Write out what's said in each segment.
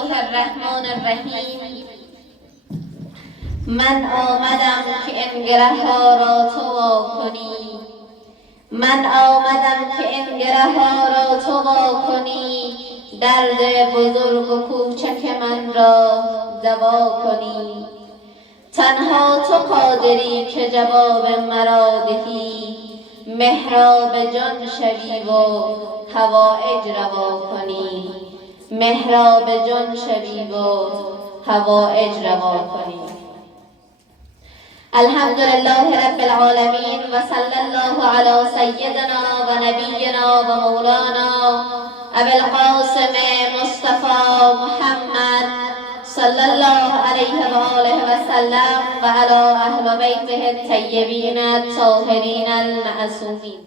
الله الرحمن الرحیم. من آمدم که این گره ها را تو وا کنی، من آمدم که این گره ها را تو وا کنی، درد بزرگ و کوچک من را دوا کنی. تنها تو قادری که جواب مرا دهی، محراب جان شوی و حوائج روا کنی، محراب جان شوی و حوائج روا کنی. الحمد لله رب العالمین و صلی الله علی سیدنا و نبینا و مولانا ابی القاسم مصطفى محمد صلی الله علیه و آله و سلم و علی اهل بیته الطیبین الطاهرین المعصومین.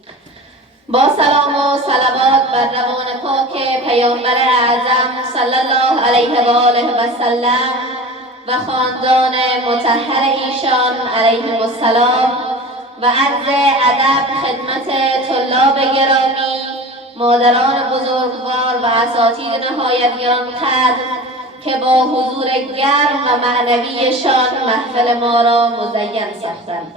با سلام و صلوات بر روان پاک پیامبر اعظم صلی الله علیه و آله و سلم و خاندان مطهر ایشان علیهم السلام و عرض ادب خدمت طلاب گرامی، مادران بزرگوار و اساتید نهایت گرانقدر که با حضور گرم و معنویشان محفل ما را مزین ساختند.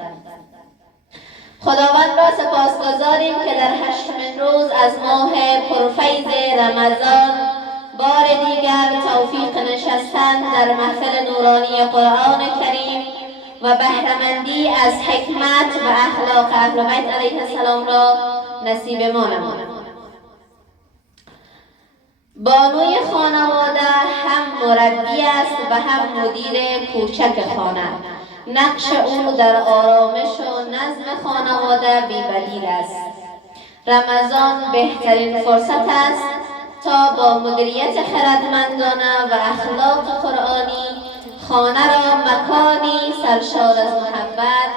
خداوند را سپاسگزاریم که در 8مین روز از ماه پرفیض رمضان بار دیگر توفیق نشستن در محفل نورانی قرآن کریم و بهره‌مندی از حکمت و اخلاق اهل بیت علیه السلام را نصیب ما نماند. بانوی خانواده هم مربی است و هم مدیر کوچک خانه. نقش او در آرامش و نظم خانواده بی‌بدیل است. رمضان بهترین فرصت است تا با مدیریت خردمندانه و اخلاق قرآنی خانه را مکانی سرشار از محبت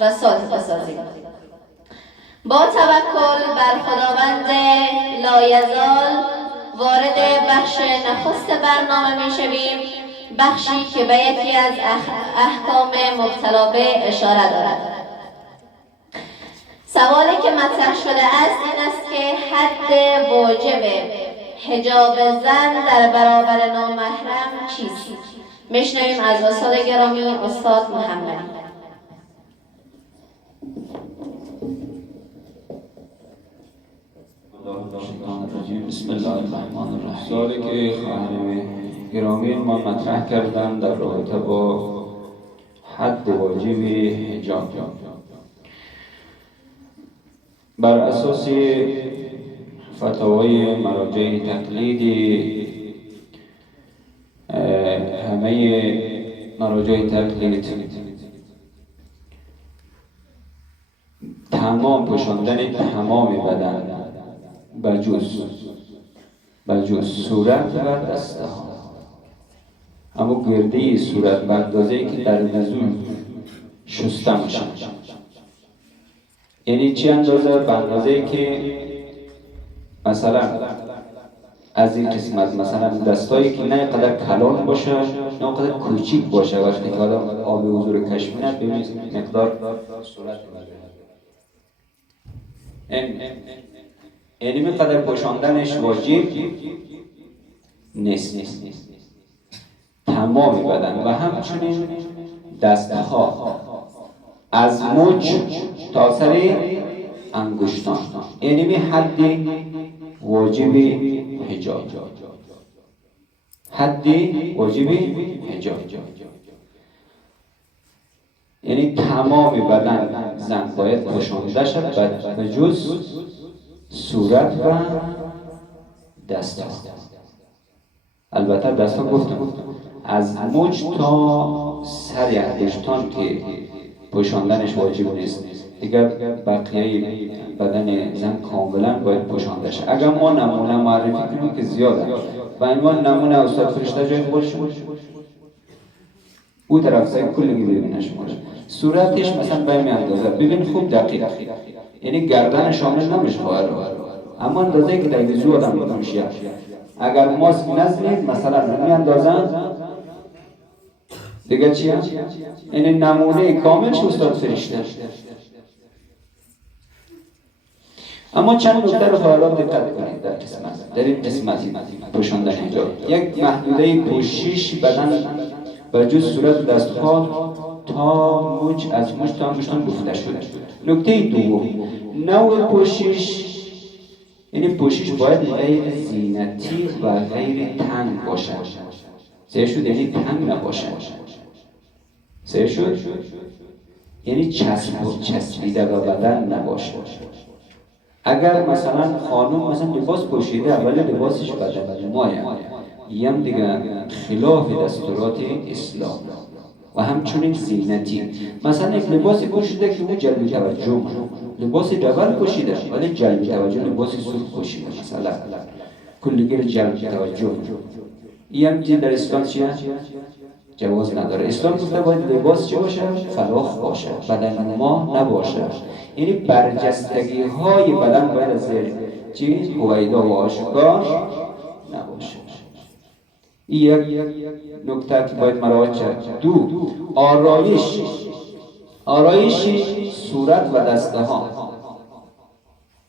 و صلح بسازیم. با توکل بر خداوند لایزال وارد بخش نخست برنامه می شویم، بخشی که به یکی از احکام مبتلا به اشاره دارد. سوالی که مطرح شده است این است که حد واجب حجاب زن در برابر نامحرم چیست؟ میشنویم از استاد گرامی استاد محمدی. بسم الله الرحمن الرحیم. سوالی که خواهر گرامی ما مطرح کردن در رابطه با حد واجب حجاب، بر اساس فتاوای مراجع تقلیدی، همه مراجع تقلید تمام پوشاندن تمام بدن بجز صورت و دسته ها، اما گرده صورت و اندازه‌ای که در وضو شسته میشه، یعنی چه اندازه؟ به اندازه‌ای که مثلا از این قسمت، مثلا دستایی که نه قدر کلان باشه نه قدر کوچیک باشه، وقتی که آدم آب حضور کشف کنه ببینید مقدار صورت یعنی قدر پوشاندنش واجب نیست. تمام بدن و همچنین دستها از مچ تا سر انگشتان، یعنی به حد واجب حجاب، حد واجب حجاب، یعنی تمام بدن زن باید پوشانده شد به جز صورت و دست ها. البته دست ها گفتم از مچ تا سر انگشتان که پوشاندنش واجب نیست، دیگر بقیه بدن زن کاملا باید پوشانده شد. اگر ما نمونه معرفی کنیم که زیاده، و عنوان نمونه استاد فرشته جای خودشون او طرف سای کلی ببینه شما صورتش مثلا به می اندازه، ببین خوب دقیق، یعنی گردن شامل نمیشه باید، اما اندازه که در وضو آدم نمیشه. اگر ماسک نزنید مثلا می اندازن دیگه چیه؟ یعنی نمونه کامل شو استاد فرشته. اما چند نکته رو حالا دقت کنید در این قسمت پوشاندن حجاب. یک محدوده پوشش بدن به جز صورت و دستها تا مچ، از مچ تا مشتان گفته شده. نکته دوم، نوع پوشش، یعنی پوشش باید غیر زینتی و غیر تنگ باشد. سه شد یعنی تنگ نباشد. سه شد یعنی چسبیده به بدن نباشد. اگر مثلا خانم مثلا لباس پوشیده ولی لباسش بدن نمایه، یم دیگه خلاف دستورات اسلام. و همچنین زینتی، مثلا یک لباس پوشیده که اون جلب توجه، لباس جبر پوشیده ولی جلب توجه، لباس سرخ پوشیده مثلا کلگیر جلب توجه، این هم در اسلام چیه؟ جواز نداره. اسلام گفته باید لباس چی باشه؟ فراخ باشه، بدن نما نباشه. یعنی برجستگی های بدن باید از چیز هویدا و آشکار نباشه. این یک نکته که باید مراعات کرد. دو، آرایش صورت و دسته ها.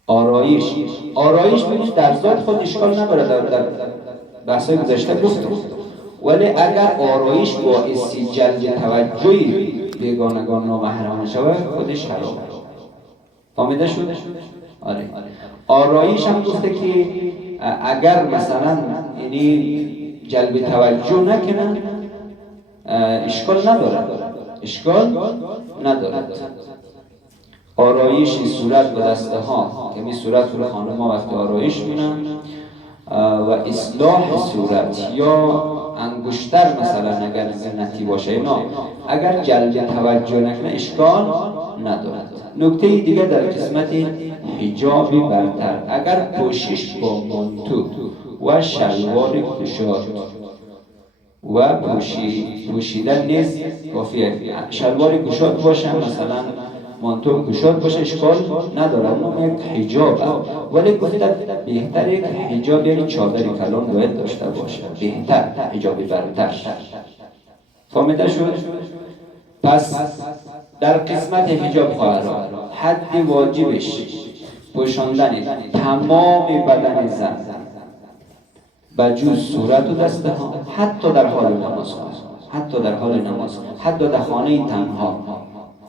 آرایش ببینید در ذات خود اشکال نداره، در بحثای گذشته گفتم، ولی اگر آرایش باعث جلب توجه بیگانگان نامحرمان شود خودش حرامه. فهمیده شد؟ آره. آرایش هم گفته که اگر مثلا یعنی جلب توجه نکنن اشکال نداره. آرایش صورت و دسته ها که می صورت رو خانم ها وقتی آرایش میکنن و اصلاح صورت یا انگشتر مثلا اگر زینتی باشه اینا اگر جلب توجه نکنه اشکال ندارد. نکته دیگه در قسمت حجاب برتر، اگر پوشش با منتو و شلوار گشاد و پوشیدن نیز کافیه. شلوار گشاد باشه مثلا منتو گشاد باشه اشکال نداره، اونم یک حجاب، ولی گفته بهتر یک حجاب یعنی چادر کلان باید داشته باشه، بهتر حجاب برتر. فهمیده شد؟ پس در قسمت حجاب خواهران حد واجبش پوشاندن تمام بدن زن بجز صورت و دسته ها، حتی در حال نماز، حتی در خانه تنها.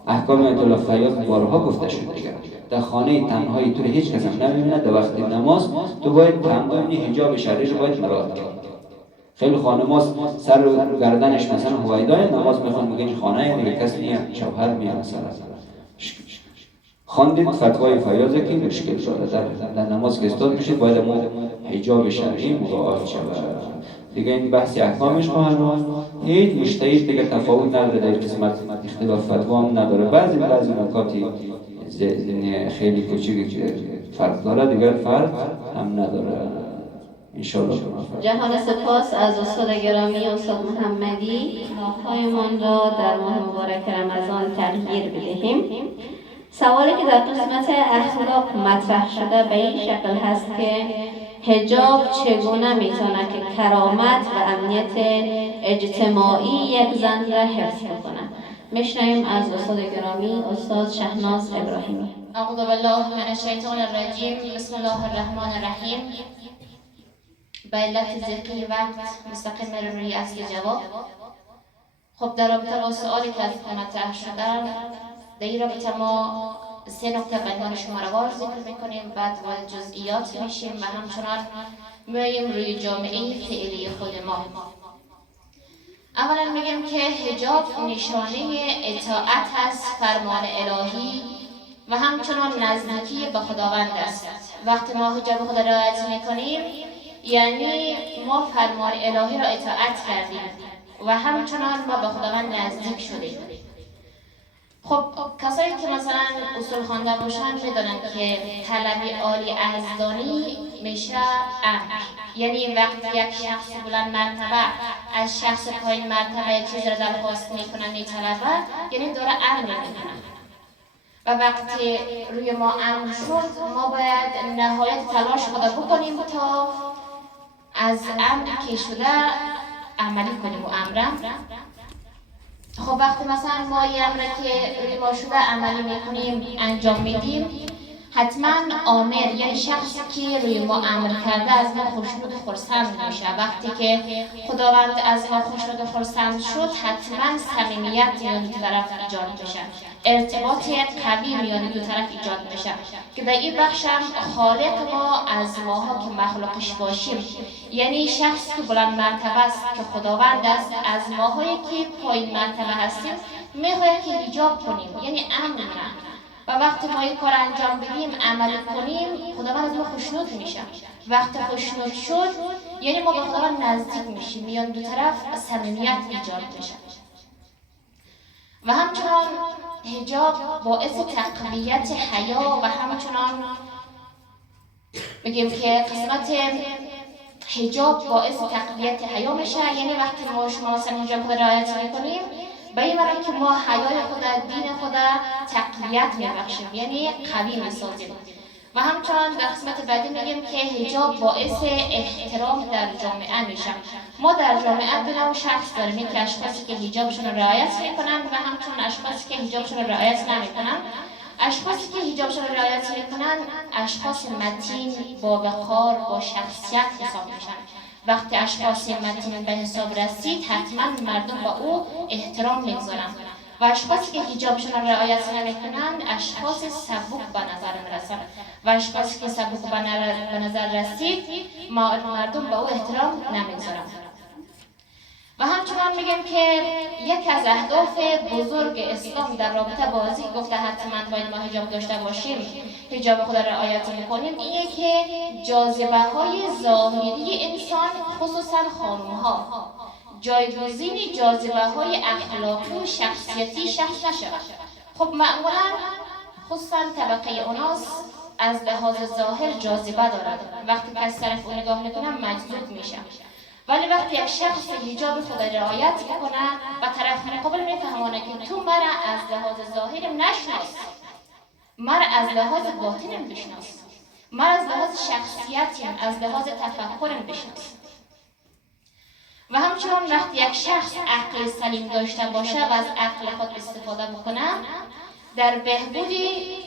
احکام آیت الله فیاض بارها گفته شده دیگه، در خانه تنهایی تو هیچ کس هم نمیبینه، در وقت نماز تو باید تنها حجاب شرعی رو باید مراعات کنی. خیلی خانم‌ها سر و گردنش مثلا هویدای نماز میخوان، میگن خانه دیگه کسی نیست، شوهر میاد مثلا. خواندید فتوای فیاضه که مشکل داره در نماز که استاد میشید باید حجاب شرعی مراعات شود. دیگه این بحث احکامش خواهد هیچ مجتهد دیگه تفاوت نداره، در قسمت اختلاف فتوا هم نداره. بعضی نکاتی خیلی کوچیکی فرق داره، دیگر فرق هم نداره. انشاءالله. جهان سپاس از استاد گرامی استاد محمدی. راههایمان را در ماه مبارک رمضان تغییر بدهیم. سوالی که در قسمت اخلاق مطرح شده به این شکل هست که حجاب چگونه میتونه که کرامت و امنیت اجتماعی یک زن را حفظ کنه؟ میشنویم از استاد گرامی استاد شهناز ابراهیمی. اعوذ بالله من الشیطان الرجیم. بسم الله الرحمن الرحیم. به علت ذکری وقت مستقیم روی اصل جواب. خب در رابطه با سوالی که از مطرح شده، در این رابطه ما سه نکته بیان شماره‌وار ذکر میکنیم، بعد وارد جزئیات میشیم و همچنان میایم روی جامعه فعلی خود ما. اولا میگم که حجاب نشانه اطاعت از فرمان الهی و همچنان نزدیکی به خداوند است. وقتی ما حجاب خدا را رعایت میکنیم یعنی ما فرمان الهی را اطاعت کردیم و همچنان ما به خداوند نزدیک شدیم. خب کسایی که مثلا اصول خوانده باشن میدونن که طلب عالی ارزانی میشه امر، یعنی وقتی یک شخص بلند مرتبه از شخص پایین مرتبه یک چیز را درخواست میکنه میطلبه، یعنی داره امر میکنه و وقتی روی ما امر شد ما باید نهایت تلاش خود بکنیم تا از امر که شده عملی کنیم و امرم. خب وقتی مثلا ما یه امر که روی ما شده عملی میکنیم انجام میدیم، حتما آمر یعنی شخصی که روی ما امر کرده از ما خوشنود و خرسند میشه. وقتی که خداوند از ما خوشنود و خرسند شد حتما صمیمیت میان دو طرف ایجاد میشه، ارتباط قوی میان دو طرف ایجاد میشه که در این بخش هم خالق ما از ماها که مخلوقش باشیم، یعنی شخصی که بلند مرتبه است که خداوند است، از ماهایی که پایین مرتبه هستیم میخواهد که حجاب کنیم، یعنی امر کنیم و وقتی ما این کار انجام بدیم عمل کنیم خداوند از ما خوشنود میشه. وقتی خوشنود شد یعنی ما به خداوند نزدیک میشیم، میان دو طرف صمیمیت ایجاد میشه. و همچنان حجاب باعث تقویت حیا و همچنان بگیم که قسمت حجاب باعث تقویت حیا میشه، یعنی وقتی ما شما مثلا حجاب خود رعایت میکنیم به این معنی که ما حیای خود، دین خود تقویت میبخشیم، یعنی قوی میسازیم. و همچنان در قسمت بعدی میگیم که حجاب باعث احترام در جامعه میشه. ما در جامعه دو نوع شخص داریم، که اشخاصی که حجابشون رو رعایت میکنن و همچنان اشخاصی که حجابشون رو رعایت نمیکنن. اشخاصی که حجابشون رو رعایت میکنن اشخاص متین، با وقار، با شخصیت حساب میشن. وقتی اشخاص متین به حساب رسید حتما مردم با او احترام میگذارن و اشخاصی که حجابشون رو رعایت نمیکنن اشخاص سبک به نظر میرسن و اشخاصی که سبک به نظر رسید مردم به او احترام نمیگذارن. و همچنان میگیم که یک از اهداف بزرگ اسلام در رابطه با ازی گفته حتما باید ما حجاب داشته باشیم، حجاب خود را رعایت میکنیم، اینه که جاذبه های ظاهری انسان خصوصا خانم‌ها جایگزین جاذبه های اخلاقی و شخصیتی شخص نشود. خب معمولا خصوصا طبقه اوناس از لحاظ ظاهر جاذبه دارد، وقتی کسی طرف اون نگاه میکنه مجذوب میشه، ولی وقتی یک شخص حجاب خود رعایت میکنه و طرف مقابل میفهمونه که تو مرا از لحاظ ظاهرم نشناس، مرا از لحاظ باطنم بشناس، مرا از لحاظ شخصیتیم، از لحاظ تفکرم بشناس. و همچنان وقتی یک شخص عقل سلیم داشته باشه و از عقل خود استفاده بکنه در بهبود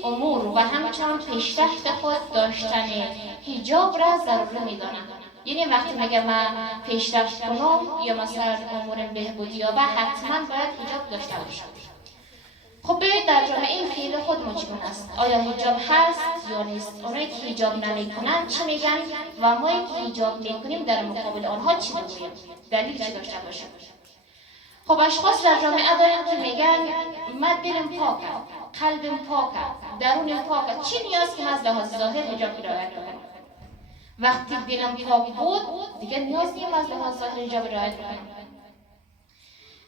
امور و همچنان پیشرفت خود داشتن حجاب را ضروری میدانه. یعنی وقتی میگه من پیشرفت کنم یا مثلا امور بهبودی یابه حتما باید حجاب داشته باشم. خب بیایید در جامعه فعلی خود ما چگونه است؟ آیا حجاب هست یا نیست؟ اونایی که حجاب نمیکنن چی میگن و ما که حجاب میکنیم در مقابل آنها چی بگوییم؟ دلیل چی داشته باشیم؟ خب اشخاص در جامعه دارن که میگن من دلم پاکه، قلبم پاکه، درونم پاکه، چی نیاز که من از لحاظ ظاهر حجاب رعایت کنم؟ وقتی دلم پاک بود دیگه نیاز نیست از لحاظ ظاهر حجاب رعایت کنم.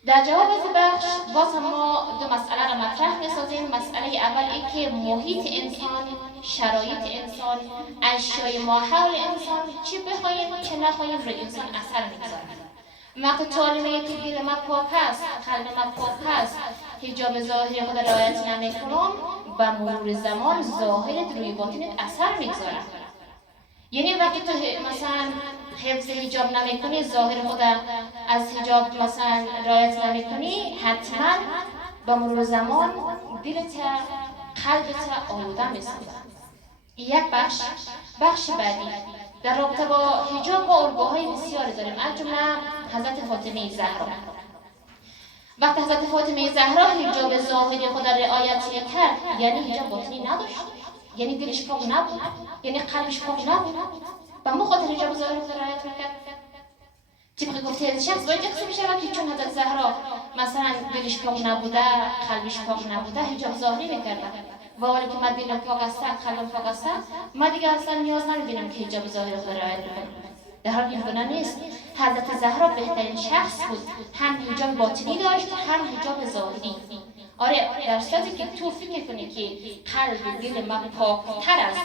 در جواب از بخش باز هم ما دو مسئله را مطرح می‌سازیم. مسئله اول این که محیط انسان، شرایط انسان، اشیای ماحول انسان چی بخوایم چه نخواهیم روی انسان اثر می‌گذارد. وقتی طالبه که دل ما پاک است، قلب ما پاک است، حجاب ظاهری خود رعایت نمی‌کنم، با مرور زمان ظاهرت روی باطنت اثر می‌گذارد. یعنی وقتی تو مثلا حفظ حجاب نمی‌کنی، ظاهر خود از حجاب مثلا رعایت نمی‌کنی، حتما با مرور زمان دلت قلبت آلوده می‌سازد. یک بخش بعدی در رابطه با حجاب با الگوهای بسیاری داریم، از جمله حضرت فاطمه زهرا. وقتی حضرت فاطمه زهرا حجاب ظاهری خود رعایت کرد یعنی حجاب باطنی نداشت، یعنی دلش پاک نبود، یعنی قلبش پاک نبود، و ما خاطر حجاب ظاهری خود رعایت میکرد. طبق گفته شخص باید تقسیم میشه که چون حضرت زهرا مثلا دلش پاک نبوده، قلبش پاک نبوده، حجاب ظاهری میکرده، و ولی که من دلم پاک است، قلبم پاک است، من دیگه اصلا نیاز نمیبینم که حجاب ظاهری خود رعایت کنم. در حالی که این گناه نیست. حضرت زهرا بهترین شخص بود، هم حجاب باطنی داشت هم حجاب ظاهری. آره، در صورتی که تو فکر کنی که قلب و دل من پاکتر از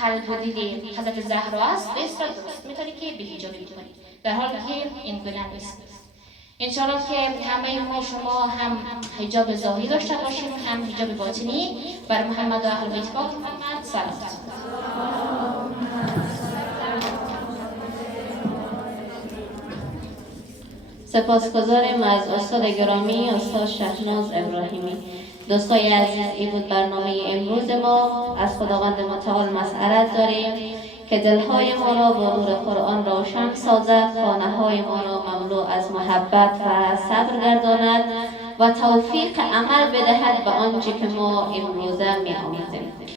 قلب و دل حضرت زهرا است، بسیار درست میتونی که به حجاب کنی، در حالی که این گناه نیست. انشاءالله که همه ما شما هم حجاب ظاهری داشته باشیم هم حجاب باطنی. بر محمد و اهل بیت پاک محمد سلام. سپاسگزاریم از استاد گرامی استاد شهناز ابراهیمی. دوستای عزیز، این بود برنامه امروز ما. از خداوند متعال مسئلت داریم که دلهای ما را با نور قرآن روشن سازد، خانه های ما را مملو از محبت و صبر گرداند و توفیق عمل بدهد به آنچه که ما امروزه می آموزیم.